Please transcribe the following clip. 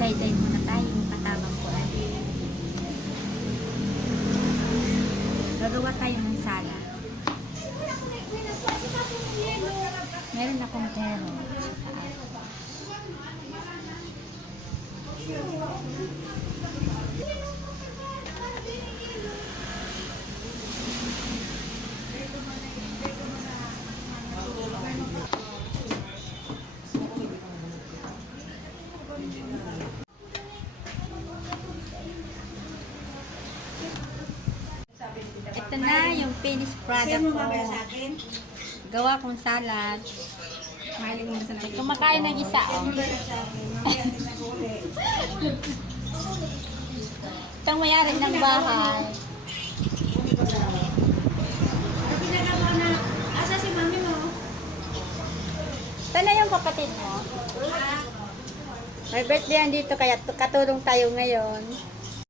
Mag-sideline muna tayo. Katabang ko ay. Gagawa tayo ng sala. Meron akong pero. Ito na yung finished product ko. Gawa kong salad. Kumakain ng isa. Itong mayari ng bahay. Asa si mami mo? Sana yung kapatid mo? May birthday yan dito kaya katulong tayo ngayon.